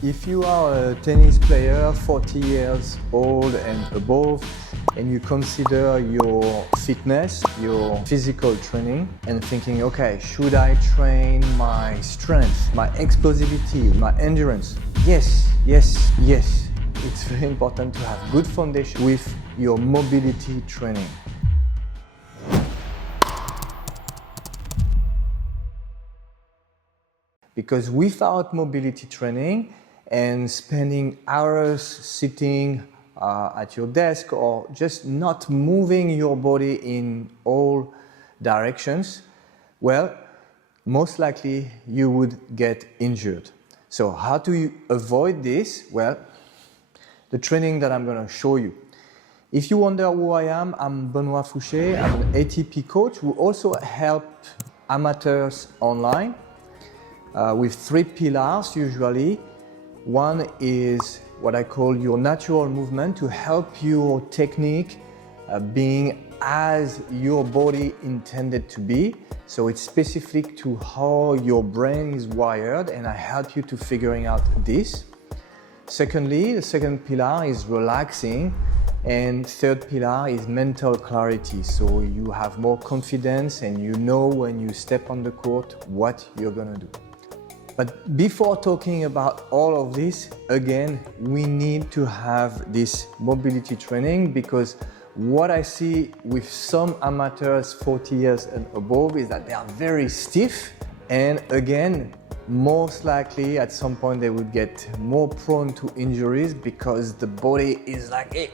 If you are a tennis player 40 years old and above, and you consider your fitness, your physical training, and thinking, okay, should I train my strength, my explosivity, my endurance? Yes, yes, yes. It's very important to have good foundation with your mobility training. Because without mobility training and spending hours sitting at your desk or just not moving your body in all directions, well, most likely you would get injured. So how do you avoid this? Well, the training that I'm going to show you. If you wonder who I am, I'm Benoit Foucher. I'm an ATP coach who also helped amateurs online with 3 pillars usually. One is what I call your natural movement, to help your technique being as your body intended to be. So it's specific to how your brain is wired, and I help you to figuring out this. Secondly, the second pillar is relaxing, and third pillar is mental clarity. So you have more confidence and you know when you step on the court what you're gonna do. But before talking about all of this, again, we need to have this mobility training, because what I see with some amateurs 40 years and above is that they are very stiff, and again, most likely at some point they would get more prone to injuries because the body is like,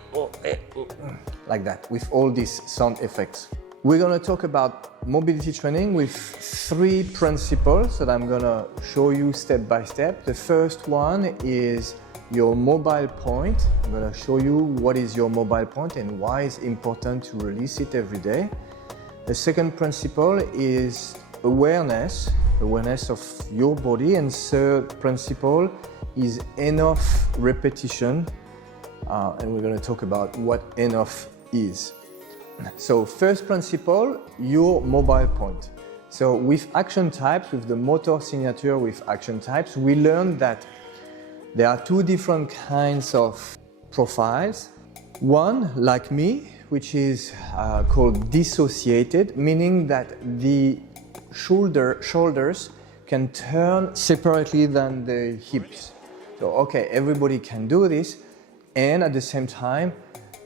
like that, with all these sound effects. We're going to talk about mobility training with 3 principles that I'm going to show you step by step. The first one is your mobile point. I'm going to show you what is your mobile point and why it's important to release it every day. The second principle is awareness of your body. And third principle is enough repetition. And we're going to talk about what enough is. So first principle, your mobile point. So with ActionTypes, with the motor signature with ActionTypes, we learned that there are 2 different kinds of profiles. One, like me, which is called dissociated, meaning that the shoulders can turn separately than the hips. So okay, everybody can do this, and at the same time,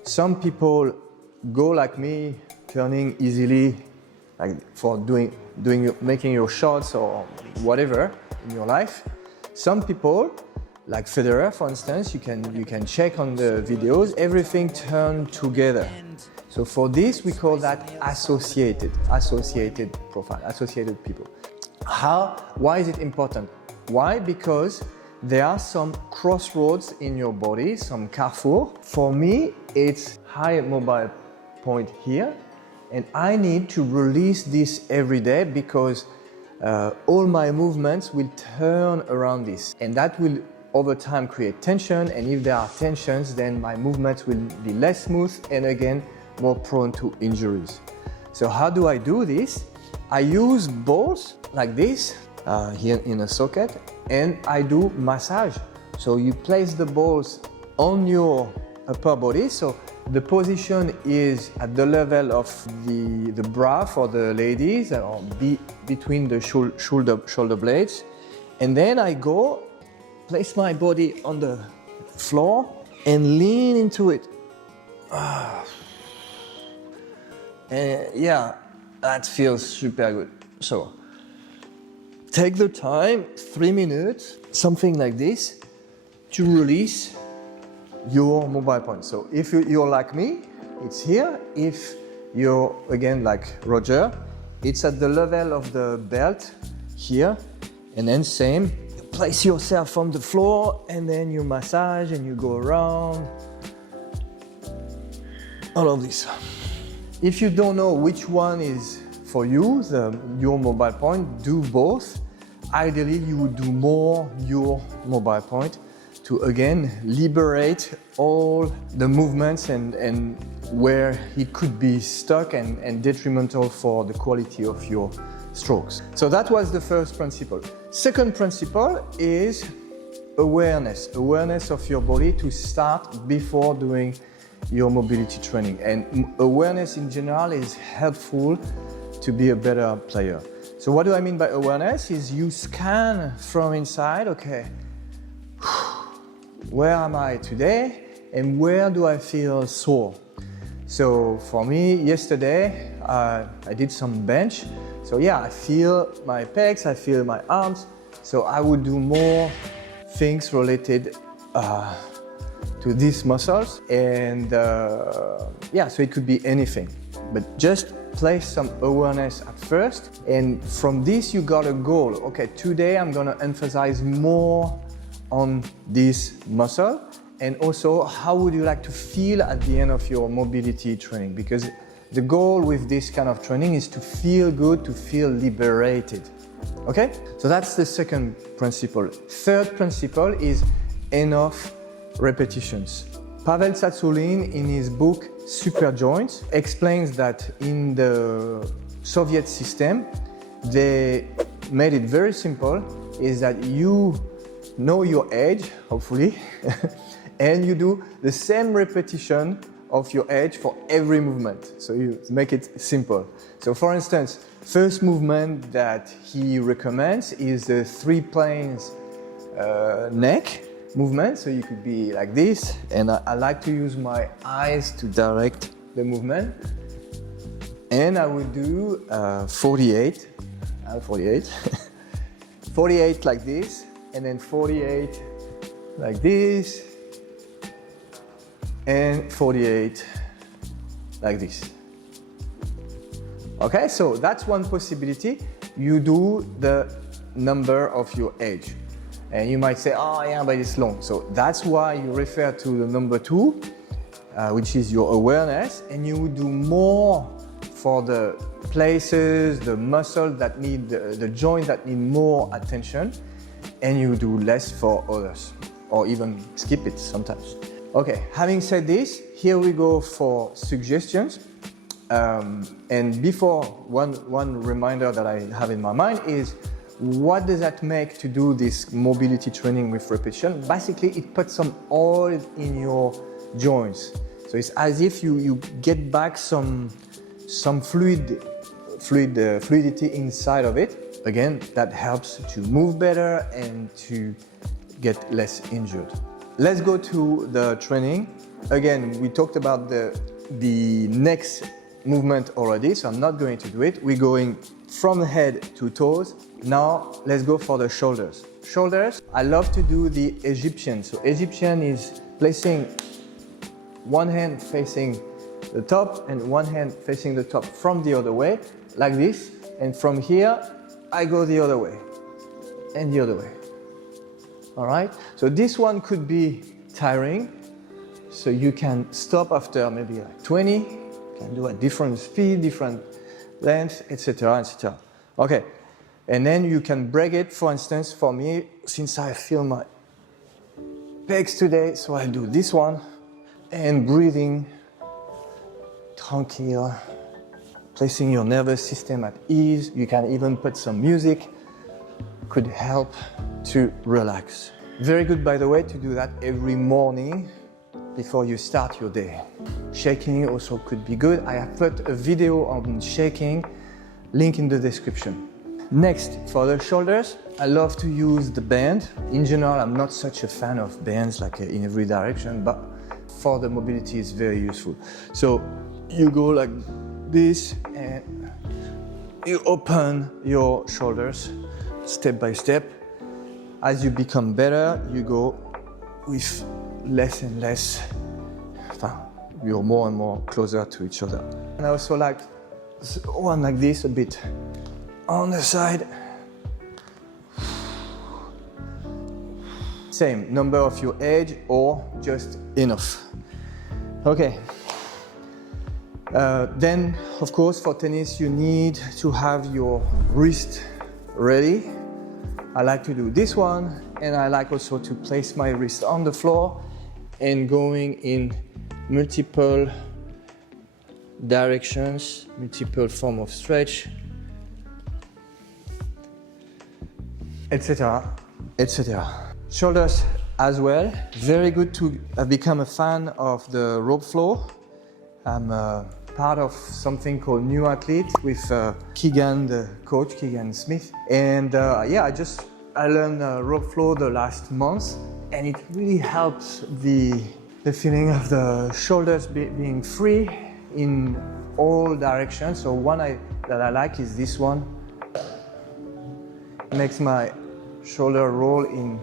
some people go like me, turning easily, like for making your shots or whatever in your life. Some people, like Federer, for instance, you can check on the videos, everything turned together. So for this, we call that associated profile, associated people. Why is it important? Why? Because there are some crossroads in your body, some carrefour. For me, it's high mobile point here, and I need to release this every day because all my movements will turn around this, and that will over time create tension, and if there are tensions, then my movements will be less smooth and again more prone to injuries. So how do I do this? I use balls like this here in a socket, and I do massage. So you place the balls on your upper body, so the position is at the level of the bra for the ladies, or between the shoulder blades, and then I go place my body on the floor and lean into it. And yeah, that feels super good. So take the time, 3 minutes, something like this, to release your mobile point. So if you're like me, it's here. If you're again like Roger, it's at the level of the belt here. And then same, you place yourself on the floor and then you massage and you go around. All of this. If you don't know which one is for you, your mobile point, do both. Ideally, you would do more your mobile point to again liberate all the movements and where it could be stuck and detrimental for the quality of your strokes. So that was the first principle. Second principle is awareness of your body to start before doing your mobility training. And awareness in general is helpful to be a better player. So what do I mean by awareness is you scan from inside, okay, where am I today and where do I feel sore? So for me, yesterday, I did some bench. So yeah, I feel my pecs, I feel my arms. So I would do more things related to these muscles. And yeah, so it could be anything. But just place some awareness at first. And from this, you got a goal. Okay, today I'm gonna emphasize more on this muscle. And also, how would you like to feel at the end of your mobility training? Because the goal with this kind of training is to feel good, to feel liberated. Okay? So that's the second principle. Third principle is enough repetitions. Pavel Tsatsouline, in his book Super Joints, explains that in the Soviet system, they made it very simple, is that you know your age, hopefully, and you do the same repetition of your age for every movement. So you make it simple. So for instance, first movement that he recommends is the 3 planes neck movement. So you could be like this, and I like to use my eyes to direct the movement. And I would do 48, 48 like this, and then 48 like this, and 48 like this. Okay, so that's one possibility. You do the number of your age. And you might say, oh yeah, but it's long. So that's why you refer to the number 2, which is your awareness, and you do more for the places, the muscles that need, the joints that need more attention, and you do less for others, or even skip it sometimes. Okay, having said this, here we go for suggestions. And before, one reminder that I have in my mind is, what does that make to do this mobility training with repetition? Basically, it puts some oil in your joints. So it's as if you get back some fluidity inside of it. Again, that helps to move better and to get less injured. Let's go to the training. Again, we talked about the next movement already, so I'm not going to do it. We're going from head to toes. Now, let's go for the shoulders. Shoulders, I love to do the Egyptian. So Egyptian is placing one hand facing the top and one hand facing the top from the other way, like this. And from here, I go the other way and the other way. All right, so this one could be tiring. So you can stop after maybe like 20, you can do at different speed, different length, etc., etc. Okay, and then you can break it. For instance, for me, since I feel my pecs today, so I'll do this one, and breathing, tranquille, placing your nervous system at ease. You can even put some music, could help to relax. Very good, by the way, to do that every morning before you start your day. Shaking also could be good. I have put a video on shaking, link in the description. Next, for the shoulders, I love to use the band. In general, I'm not such a fan of bands like in every direction, but for the mobility it's very useful. So you go like this and you open your shoulders step by step. As you become better, you go with less and less, you're more and more closer to each other. And I also like one like this, a bit on the side. Same number of your age or just enough. Okay. Then, of course, for tennis, you need to have your wrist ready. I like to do this one, and I like also to place my wrist on the floor and going in multiple directions, multiple form of stretch, etc., etc. Shoulders as well. Very good to become a fan of the rope flow. I'm part of something called New Athlete with Keegan, the coach, Keegan Smith. And yeah, I learned rope flow the last month, and it really helps the feeling of the shoulders being free in all directions. So one that I like is this one. It makes my shoulder roll in.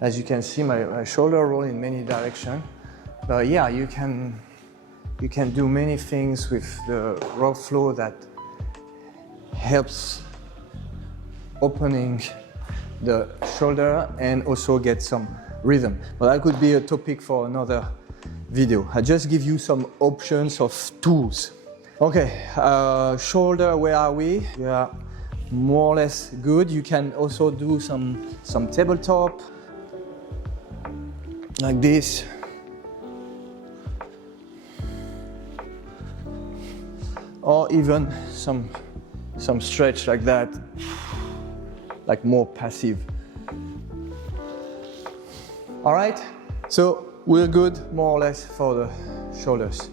As you can see, my shoulder roll in many directions. But yeah, you can do many things with the rope flow that helps opening the shoulder and also get some rhythm. But that could be a topic for another video. I just give you some options of tools. Okay, shoulder, where are we? We are more or less good. You can also do some tabletop, like this. Or even some stretch like that, like more passive. All right, so we're good more or less for the shoulders.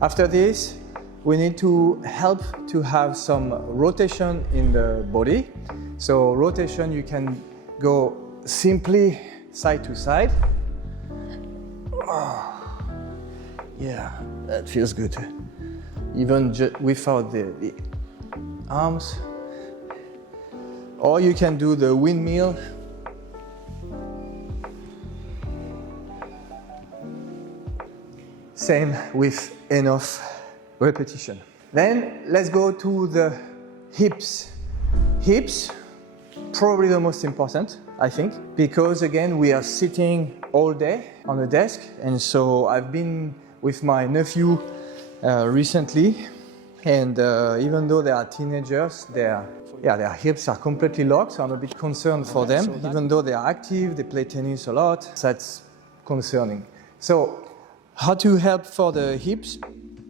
After this, we need to help to have some rotation in the body. So rotation, you can go simply side to side. Oh, yeah, that feels good. Even without the arms. Or you can do the windmill. Same with enough repetition. Then let's go to the hips. Hips, probably the most important, I think, because again, we are sitting all day on a desk. And so I've been with my nephew recently, and even though they are teenagers, their hips are completely locked, so I'm a bit concerned for them. Even though they are active, they play tennis a lot, that's concerning. So how to help for the hips?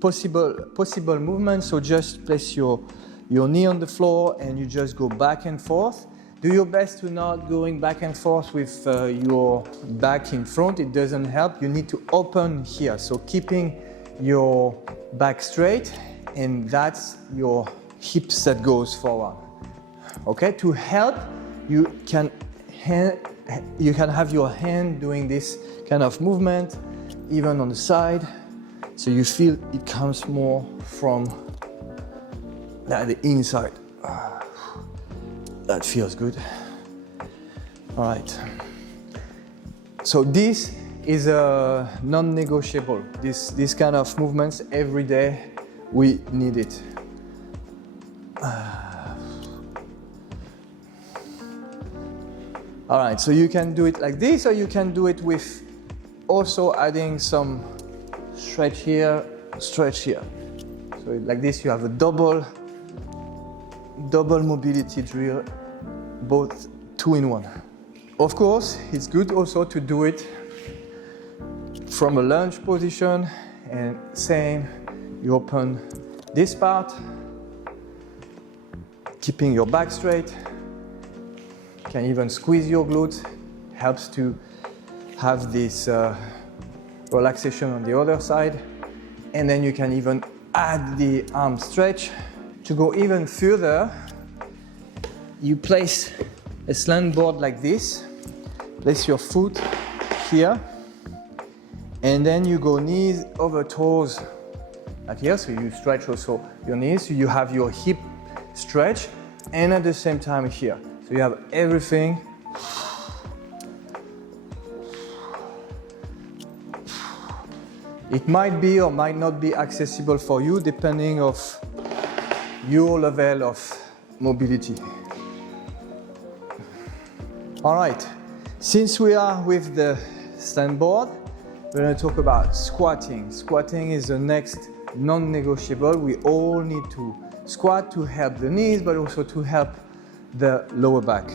Possible movement, so just place your knee on the floor and you just go back and forth. Do your best to not going back and forth with your back in front, it doesn't help. You need to open here, so keeping your back straight, and that's your hips that goes forward. Okay, to help, you can have your hand doing this kind of movement, even on the side, so you feel it comes more from the inside. That feels good. All right. So this is a non-negotiable. This kind of movements every day, we need it. All right, so you can do it like this, or you can do it with also adding some stretch here, stretch here. So like this, you have a double mobility drill, both 2 in 1. Of course, it's good also to do it from a lunge position, and same, you open this part, keeping your back straight. You can even squeeze your glutes, helps to have this relaxation on the other side. And then you can even add the arm stretch. To go even further, you place a slant board like this, place your foot here, and then you go knees over toes like here, so you stretch also your knees, so you have your hip stretch, and at the same time here. So you have everything. It might be or might not be accessible for you depending of your level of mobility. All right, since we are with the stand board, we're going to talk about squatting. Squatting is the next non-negotiable. We all need to squat to help the knees, but also to help the lower back.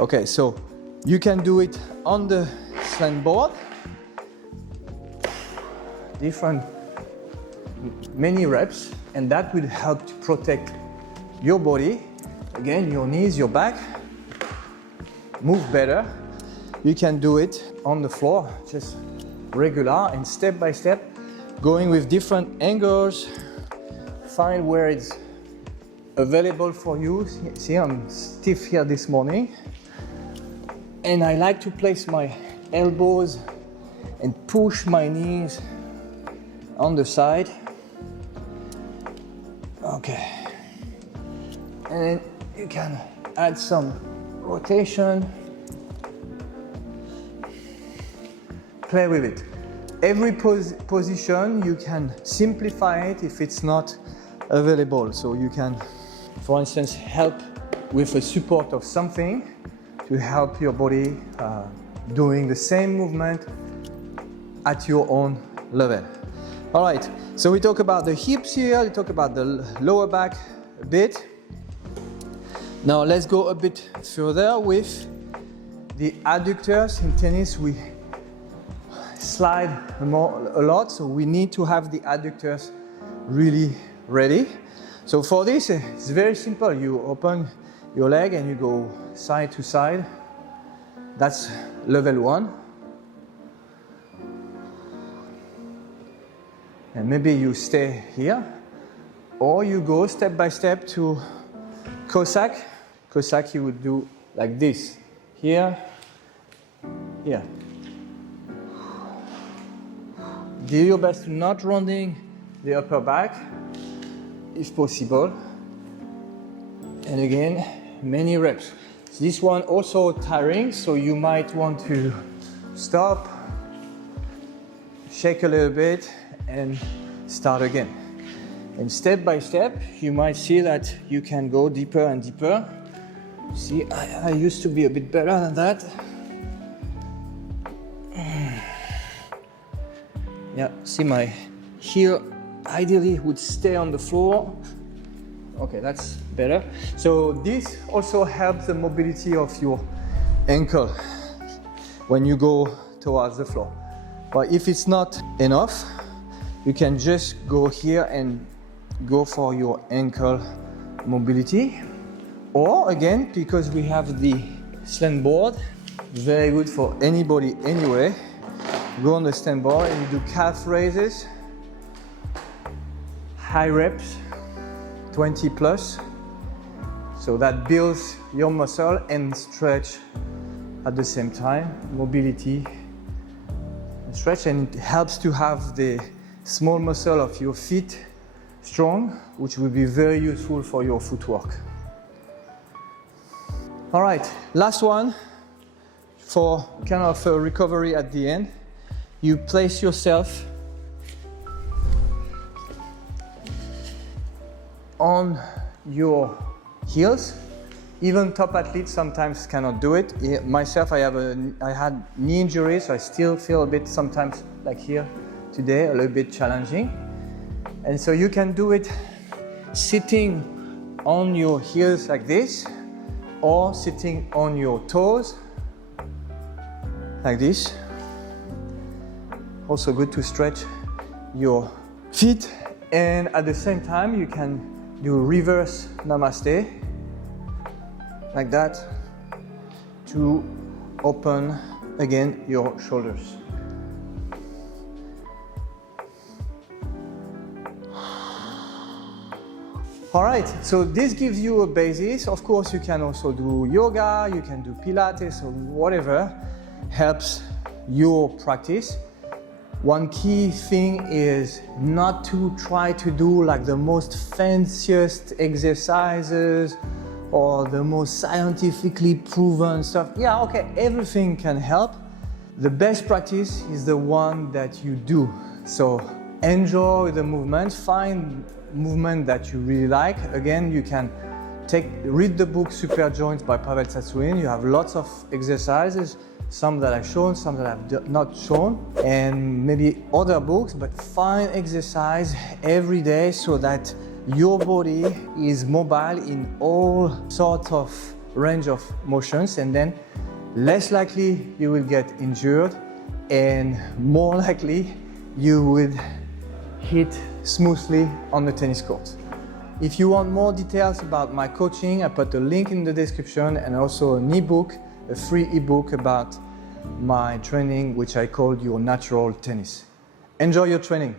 Okay, so you can do it on the slant board. Many reps, and that will help to protect your body again, your knees, your back, move better. You can do it on the floor, just regular and step by step, going with different angles. Find where it's available for you. See, I'm stiff here this morning. And I like to place my elbows and push my knees on the side. Okay. And then you can add some rotation. Play with it. Every position, you can simplify it if it's not available. So you can, for instance, help with a support of something to help your body doing the same movement at your own level. All right, so we talk about the hips here, we talk about the lower back a bit. Now let's go a bit further with the adductors. In tennis, we slide a lot, so we need to have the adductors really ready. So for this, it's very simple. You open your leg and you go side to side. That's level 1. And maybe you stay here, or you go step by step to Cossack. Cossack you would do like this. Here, here. Do your best to not rounding the upper back, if possible. And again, many reps. This one also tiring, so you might want to stop, shake a little bit, and start again. And step by step, you might see that you can go deeper and deeper. See, I used to be a bit better than that. Yeah, see my heel ideally would stay on the floor. Okay, that's better. So this also helps the mobility of your ankle when you go towards the floor. But if it's not enough, you can just go here and go for your ankle mobility. Or again, because we have the slant board, very good for anybody anyway. Go on the stand board and you do calf raises, high reps, 20 plus. So that builds your muscle and stretch at the same time, mobility and stretch, and it helps to have the small muscle of your feet strong, which will be very useful for your footwork. All right, last one for kind of a recovery at the end. You place yourself on your heels. Even top athletes sometimes cannot do it. Myself, I had knee injuries, so I still feel a bit sometimes like here today, a little bit challenging. And so you can do it sitting on your heels like this, or sitting on your toes like this. Also good to stretch your feet, and at the same time you can do reverse namaste like that to open again your shoulders. All right, so this gives you a basis. Of course, you can also do yoga, you can do Pilates, or whatever helps your practice. One key thing is not to try to do like the most fanciest exercises or the most scientifically proven stuff. Yeah, okay, everything can help. The best practice is the one that you do. So enjoy the movement, find movement that you really like. Again, you can read the book Super Joints by Pavel Tsatsouline. You have lots of exercises, some that I've shown, some that I've not shown, and maybe other books, but find exercise every day so that your body is mobile in all sorts of range of motions, and then less likely you will get injured and more likely you will hit smoothly on the tennis court. If you want more details about my coaching, I put a link in the description and also an ebook, a free ebook about my training, which I called Your Natural Tennis. Enjoy your training.